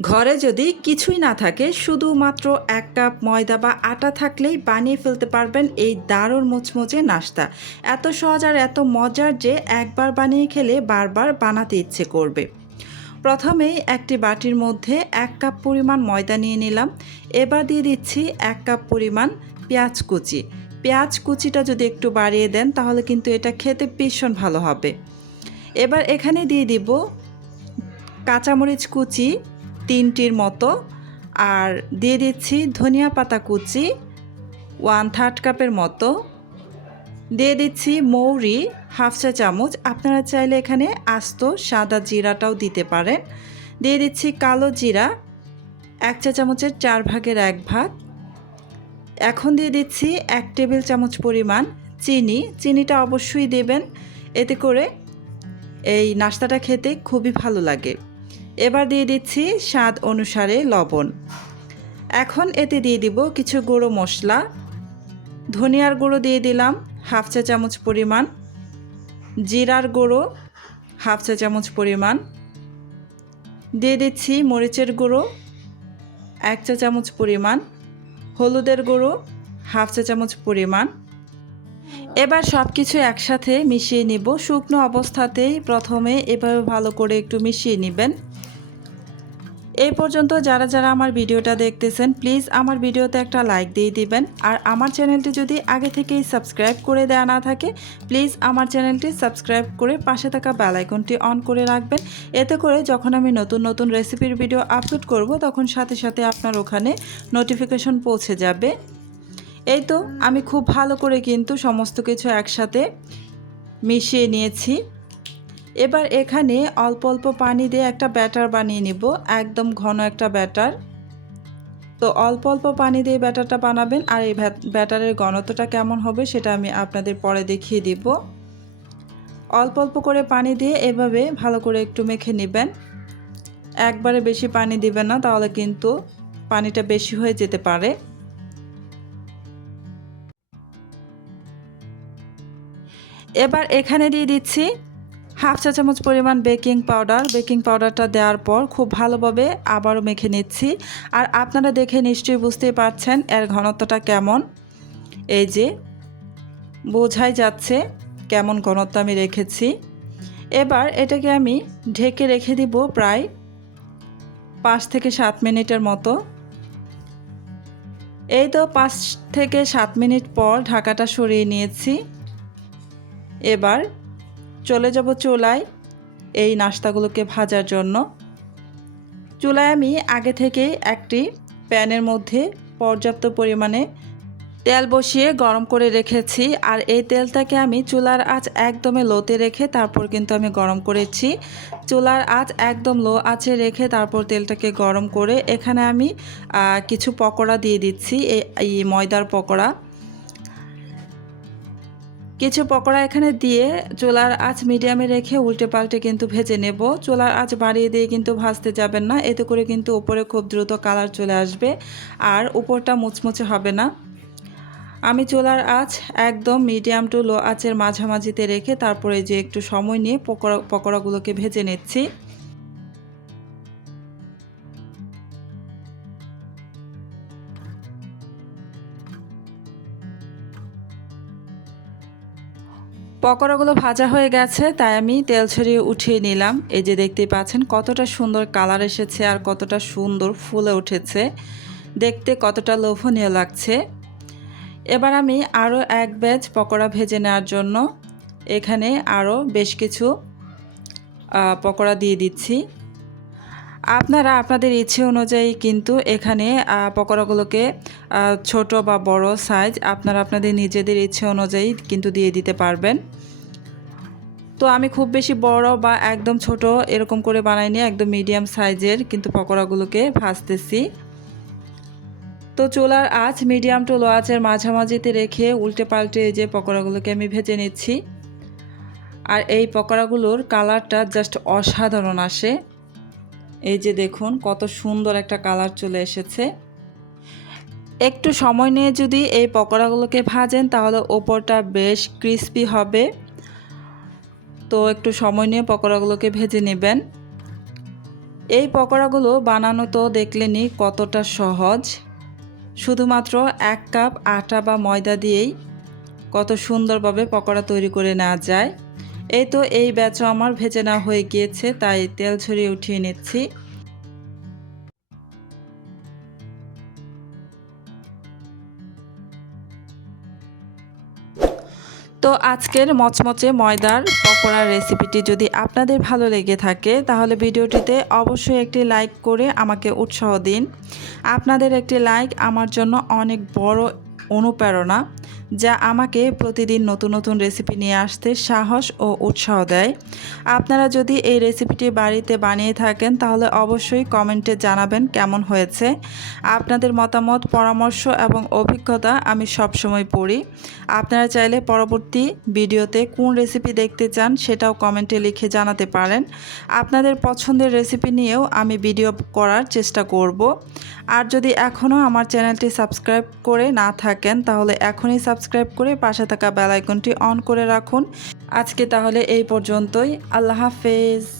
ঘরে যদি কিছুই না থাকে, শুধুমাত্র ১ কাপ ময়দা বা আটা থাকলেই বানিয়ে ফেলতে পারবেন এই দারুণ মুচমুচে নাস্তা। এত সহজ আর এত মজার যে একবার বানিয়ে খেলে বারবার বানাতে ইচ্ছে করবে। প্রথমেই একটি বাটির মধ্যে ১ কাপ পরিমাণ ময়দা নিয়ে নিলাম। এবার দিয়ে দিচ্ছি ১ কাপ পরিমাণ পেঁয়াজ কুচি। পেঁয়াজ কুচিটা যদি একটু বাড়িয়ে দেন তাহলে কিন্তু এটা খেতে ভীষণ ভালো হবে। এবার এখানে দিয়ে দিব কাঁচামরিচ কুচি ৩টির মতো, আর দিয়ে দিচ্ছি ধনিয়া পাতা কুচি 1/3 কাপের মতো, দিয়ে দিচ্ছি মৌরি হাফ চা চামচ, আপনারা চাইলে এখানে আস্ত সাদা জিরাটাও দিতে পারেন। দিয়ে দিচ্ছি কালো জিরা ১ চা চামচের 4 ভাগের 1 ভাগ। এখন দিয়ে দিচ্ছি 1 টেবিল চামচ পরিমাণ চিনি। চিনিটা অবশ্যই দেবেন, এতে করে এই নাস্তাটা খেতে খুবই ভালো লাগে। এবার দিয়ে দিচ্ছি স্বাদ অনুসারে লবণ। এখন এতে দিয়ে দিব কিছু গুঁড়ো মশলা। ধনিয়ার গুঁড়ো দিয়ে দিলাম হাফ চা চামচ পরিমাণ, জিরার গুঁড়ো হাফ চা চামচ পরিমাণ, দিয়ে দিচ্ছি মরিচের গুঁড়ো 1 চা চামচ পরিমাণ, হলুদের গুঁড়ো হাফ চা চামচ পরিমাণ। এবার সব কিছু একসাথে মিশিয়ে নিব। শুকনো অবস্থাতেই প্রথমে এভাবে ভালো করে একটু মিশিয়ে নেবেন। এই পর্যন্ত যারা যারা আমার ভিডিওটা দেখতেছেন, প্লিজ আমার ভিডিওতে একটা লাইক দিয়ে দিবেন। আর আমার চ্যানেলটি যদি আগে থেকেই সাবস্ক্রাইব করে দেওয়া না থাকে, প্লিজ আমার চ্যানেলটি সাবস্ক্রাইব করে পাশে থাকা বেল আইকনটি অন করে রাখবেন। এতে করে যখন আমি নতুন নতুন রেসিপির ভিডিও আপলোড করব, তখন সাথে সাথে আপনার ওখানে নোটিফিকেশন পৌঁছে যাবে। এই তো আমি খুব ভালো করে কিন্তু সমস্ত কিছু একসাথে মিশিয়ে নিয়েছি। এবার এখানে অল্প অল্প পানি দিয়ে একটা ব্যাটার বানিয়ে নিব, একদম ঘন একটা ব্যাটার। তো অল্প অল্প পানি দিয়ে ব্যাটারটা বানাবেন, আর এই ব্যাটারের ঘনত্বটা কেমন হবে সেটা আমি আপনাদের পরে দেখিয়ে দিব। অল্প অল্প করে পানি দিয়ে এভাবে ভালো করে একটু মেখে নেবেন। একবারে বেশি পানি দিবেন না, তাহলে কিন্তু পানিটা বেশি হয়ে যেতে পারে। এবার এখানে দিয়ে দিচ্ছি হাফ চা চামচ পরিমাণ বেকিং পাউডার। বেকিং পাউডারটা দেওয়ার পর খুব ভালোভাবে আবারও মেখে নিচ্ছি। আর আপনারা দেখে নিশ্চয়ই বুঝতেই পারছেন এর ঘনত্বটা কেমন। এই যে বোঝাই যাচ্ছে কেমন ঘনত্ব আমি রেখেছি। এবার এটাকে আমি ঢেকে রেখে দিব প্রায় 5 থেকে 7 মিনিটের মতো। এই তো 5 থেকে 7 মিনিট পর ঢাকাটা সরিয়ে নিয়েছি। এবার চলে যাব চুলায় এই নাস্তাগুলোকে ভাজার জন্য। চুলায় আমি আগে থেকেই একটি প্যানের মধ্যে পর্যাপ্ত পরিমাণে তেল বসিয়ে গরম করে রেখেছি। আর এই তেলটাকে আমি চুলার আঁচ একদমই লোতে রেখে তারপর কিন্তু আমি গরম করেছি। চুলার আঁচ একদম লো আঁচে রেখে তারপর তেলটাকে গরম করে এখানে আমি কিছু পকোড়া দিয়ে দিচ্ছি, এই ময়দার পকোড়া। কিছু পকোড়া এখানে দিয়ে চুলার আঁচ মিডিয়ামে রেখে উল্টে পাল্টে কিন্তু ভেজে নেব। চুলার আঁচ বাড়িয়ে দিয়ে কিন্তু ভাজতে যাবেন না, এতে করে কিন্তু উপরে খুব দ্রুত কালার চলে আসবে আর উপরটা মুচমুচে হবে না। আমি চুলার আঁচ একদম মিডিয়াম টু লো আঁচের মাঝামাঝিতে রেখে তারপরে যে একটু সময় নিয়ে পকোড়াগুলোকে ভেজে নিচ্ছি। পকোড়াগুলো ভাজা হয়ে গেছে, তাই আমি তেল ছড়িয়ে উঠিয়ে নিলাম। এই যে দেখতেই পাচ্ছেন কতটা সুন্দর কালার এসেছে আর কতটা সুন্দর ফুলে উঠেছে, দেখতে কতটা লোভনীয় লাগছে। এবার আমি আরও এক ব্যাচ পকোড়া ভেজে নেওয়ার জন্য এখানে আরও বেশ কিছু পকোড়া দিয়ে দিচ্ছি। আপনারা আপনাদের ইচ্ছে অনুযায়ী কিন্তু এখানে পকোড়াগুলোকে ছোট বা বড় সাইজ আপনারা আপনাদের নিজেদের ইচ্ছে অনুযায়ী কিন্তু দিয়ে দিতে পারবেন। তো আমি খুব বেশি বড় বা একদম ছোট এরকম করে বানাইনি, একদম মিডিয়াম সাইজের কিন্তু পকোড়াগুলোকে ভাজতেছি। তো চুলার আঁচ মিডিয়াম টু লো আঁচের মাঝামাঝিতে রেখে উল্টে পাল্টে যে পকোড়াগুলোকে আমি ভেজে নিচ্ছি। আর এই পকোড়াগুলোর কালারটা জাস্ট অসাধারণ আসে। এই যে দেখুন কত সুন্দর একটা কালার চলে এসেছে। একটু সময় নিয়ে যদি এই পকোড়াগুলোকে ভাজেন তাহলে ওপরটা বেশ ক্রিস্পি হবে। তো একটু সময় নিয়ে পকোড়াগুলোকে ভেজে নেবেন। এই পকোড়াগুলো বানানো তো দেখলেনই কতটা সহজ। শুধুমাত্র 1 কাপ আটা বা ময়দা দিয়েই কত সুন্দরভাবে পকোড়া তৈরি করে নেওয়া যায়। এই তো এই ব্যাচও আমার ভেজে নেওয়া হয়ে গিয়েছে, তাই তেল ছড়িয়ে উঠিয়ে নিচ্ছি। তো আজকের মচমচে ময়দার পকোড়ার রেসিপিটি যদি আপনাদের ভালো লেগে থাকে তাহলে ভিডিওটিতে অবশ্যই একটি লাইক করে আমাকে উৎসাহ দিন। আপনাদের একটি লাইক আমার জন্য অনেক বড় অনুপ্রেরণা, যা আমাকে প্রতিদিন নতুন নতুন রেসিপি নিয়ে আসতে সাহস ও উৎসাহ দেয়। আপনারা যদি এই রেসিপিটি বাড়িতে বানিয়ে থাকেন তাহলে অবশ্যই কমেন্টে জানাবেন কেমন হয়েছে। আপনাদের মতামত, পরামর্শ এবং অভিজ্ঞতা আমি সবসময় পড়ি। আপনারা চাইলে পরবর্তী ভিডিওতে কোন রেসিপি দেখতে চান সেটাও কমেন্টে লিখে জানাতে পারেন। আপনাদের পছন্দের রেসিপি নিয়েও আমি ভিডিও করার চেষ্টা করব। আর যদি এখনও আমার চ্যানেলটি সাবস্ক্রাইব করে না থাকেন তাহলে এখনই সাবস্ক্রাইব করে পাশে থাকা বেল আইকনটি অন করে রাখুন। আজকে তাহলে এই পর্যন্তই। আল্লাহ হাফেজ।